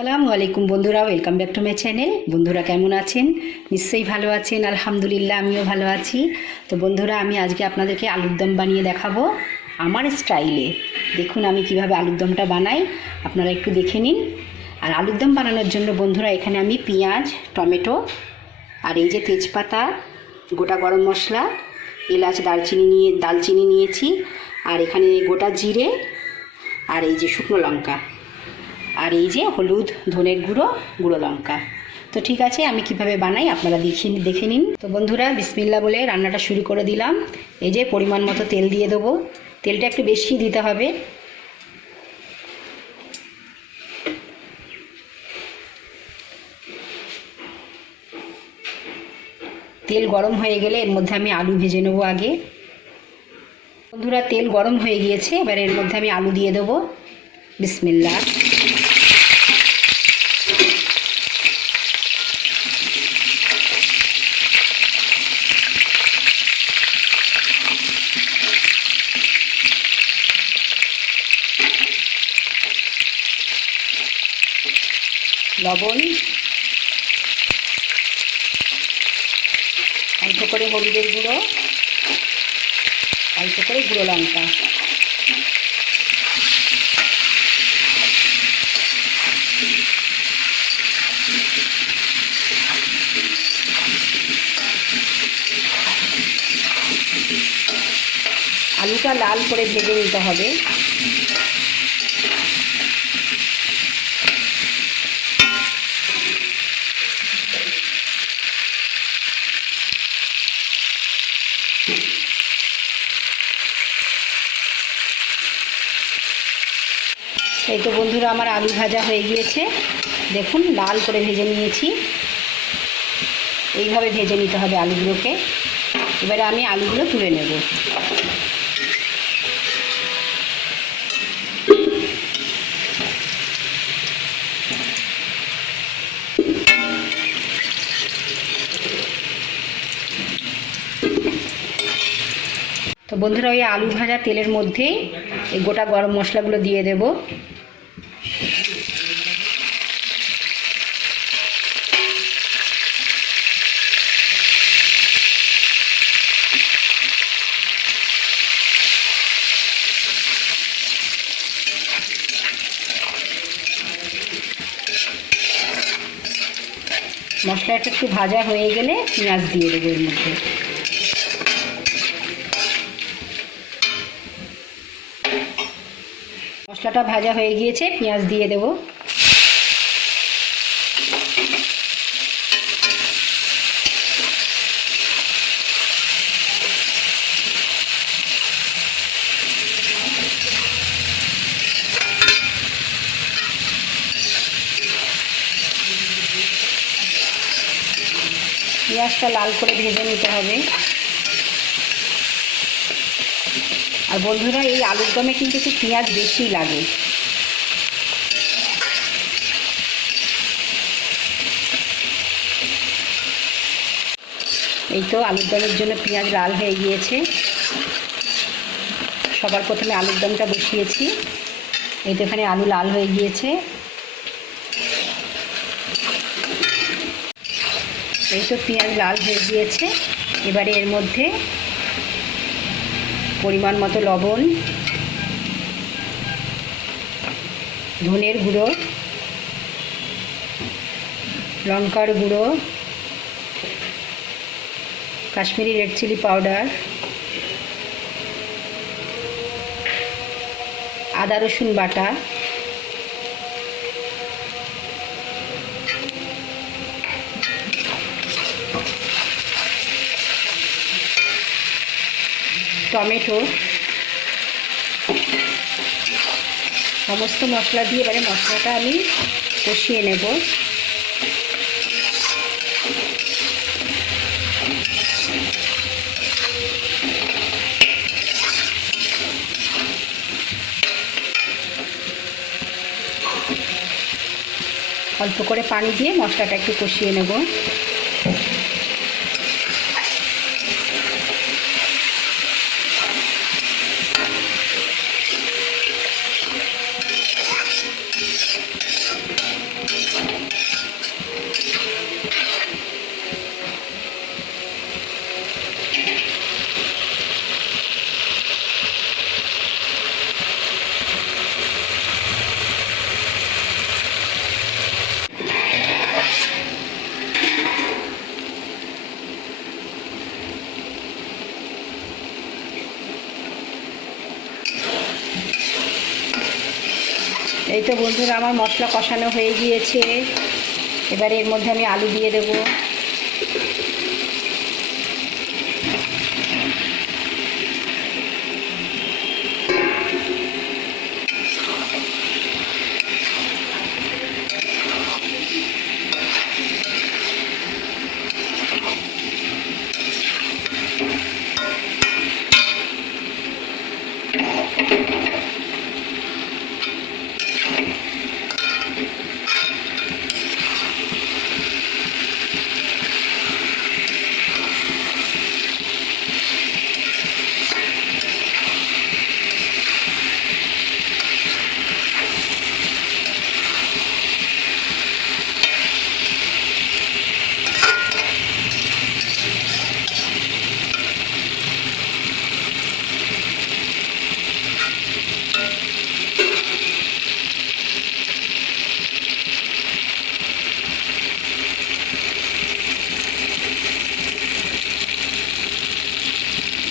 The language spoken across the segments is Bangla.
আসসালামু আলাইকুম বন্ধুরা, welcome back to my channel. বন্ধুরা কেমন আছেন? নিশ্চয়ই ভালো আছেন। আলহামদুলিল্লাহ, আমিও ভালো আছি। তো বন্ধুরা, আমি আজকে আপনাদেরকে আলুর দম বানিয়ে দেখাবো আমার স্টাইলে। দেখুন আমি কিভাবে আলুর দমটা বানাই, আপনারা একটু দেখে নিন। আর আলুর দম বানানোর জন্য বন্ধুরা এখানে আমি পেঁয়াজ, টমেটো আর এই যে তেজপাতা, গোটা গরম মশলা, এলাচ, দালচিনি নিয়েছি। আর এখানে গোটা জিরে আর এই যে শুকনো লঙ্কা আর এই যে হলুদ, ধনের গুঁড়ো লঙ্কা। তো ঠিক আছে, আমি কিভাবে বানাই আপনারা দেখে নিন। তো বন্ধুরা, বিসমিল্লাহ বলে রান্নাটা শুরু করে দিলাম। এই যে পরিমাণ মতো তেল দিয়ে দেবো। তেলটা একটু বেশি দিতে হবে। তেল গরম হয়ে গেলে এর মধ্যে আমি আলু ভেজে নেবো আগে। বন্ধুরা, তেল গরম হয়ে গিয়েছে, এবার এর মধ্যে আমি আলু দিয়ে দেবো। বিসমিল্লাহ। লবণ, অল্প করে হলুদের গুঁড়ো, অল্প করে গুঁড়ো লঙ্কা। আলুটা লাল করে ভেজে নিতে হবে। এই তো বন্ধুরা, আমার আলু ভাজা হয়ে গিয়েছে। দেখুন লাল করে ভেজে নিয়েছি। এইভাবে ভেজে নিতে হবে আলুগুলোকে। এবারে আমি আলুগুলো তুলে নেব। তো বন্ধুরা, ওই আলু ভাজা তেলের মধ্যে এই গোটা গরম মশলাগুলো দিয়ে দেব। মশলাটা একটু ভাজা হয়ে গেলে পেঁয়াজ দিয়ে দেবো এর মধ্যে। মশলাটা ভাজা হয়ে গিয়েছে, পেঁয়াজ দিয়ে দেব। পেঁয়াজটা লাল করে ভেজে নিতে হবে। আর বন্ধুরা, এই আলুর দমে কিন্তু একটু পেঁয়াজ বেশি লাগে। এই তো আলুর দমের জন্য পেঁয়াজ লাল হয়ে গিয়েছে। সবার প্রথমে আলুর দমটা বসিয়েছি। এই তো এখানে আলু লাল হয়ে গিয়েছে। এই তো পেঁয়াজ লাল হয়ে গিয়েছে। এবারে এর মধ্যে পরিমাণ মতো লবণ, ধনের গুঁড়ো, লঙ্কার গুঁড়ো, কাশ্মীরি রেড চিলি পাউডার, আদা রসুন বাটা, টমেটো, সমস্ত মশলা দিয়ে এবারে মশলাটা আমি কষিয়ে নেব। অল্প করে পানি দিয়ে মশলাটা একটু কষিয়ে নেব। এই তো বন্ধুরা আমার মশলা কষানো হয়ে গিয়েছে। এবারে এর মধ্যে আমি আলু দিয়ে দেবো।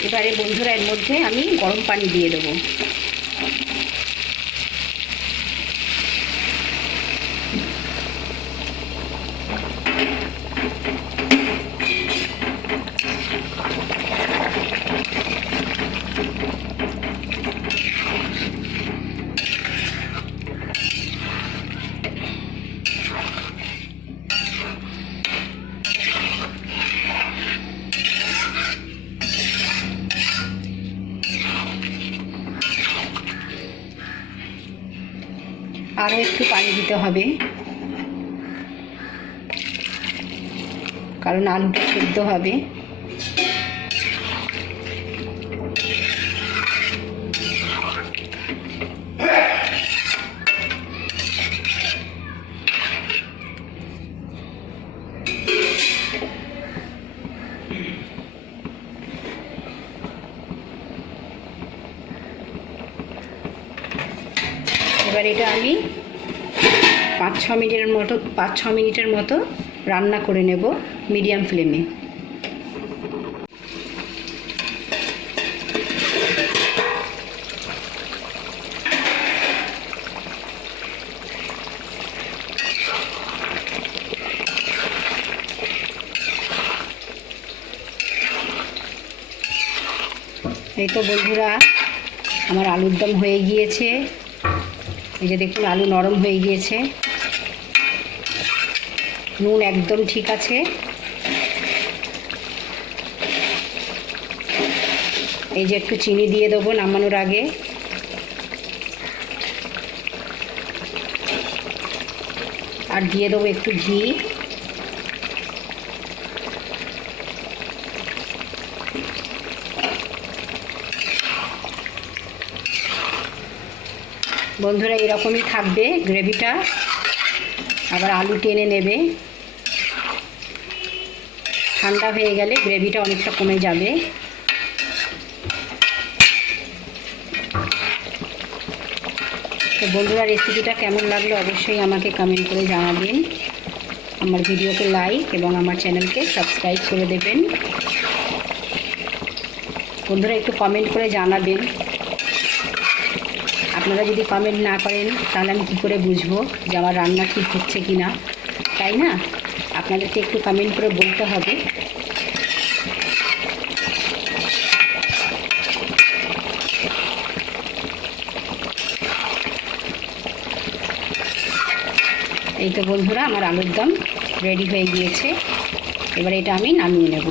এবারে বন্ধুরা এর মধ্যে আমি গরম পানি দিয়ে দেবো। আরও একটু পানি দিতে হবে, কারণ আলুটা সেদ্ধ হবে। এবার এটা আমি 5-6 মিনিটের মতো রান্না করে নেব মিডিয়াম ফ্লেমে। এই তো বন্ধুরা আমার আলুর দম হয়ে গিয়েছে। এই যে দেখুন আলু নরম হয়ে গিয়েছে, নুন একদম ঠিক আছে। এই যে একটু চিনি দিয়ে দেবো নামানোর আগে। আর দিয়ে দেবো একটু ঘি। বন্ধুরা এরকমই থাকবে গ্রেভিটা, আবার আলু টেনে নেবে। ঠান্ডা হয়ে গেলে গ্রেভিটা অনেকটা কমে যাবে। তো বন্ধুরা রেসিপিটা কেমন লাগলো অবশ্যই আমাকে কমেন্ট করে জানাবেন। আমার ভিডিওকে লাইক এবং আমার চ্যানেলকে সাবস্ক্রাইব করে দেবেন। বন্ধুরা একটু কমেন্ট করে জানাবেন। আপনারা যদি কমেন্ট না করেন তাহলে আমি কী করে বুঝবো যে আমার রান্না ঠিক হচ্ছে কি না, তাই না? আপনাদেরকে একটু কমেন্ট করে বলতে হবে। এই তো বন্ধুরা আমার আলুর দম রেডি হয়ে গিয়েছে। এবার এটা আমি নামিয়ে নেব।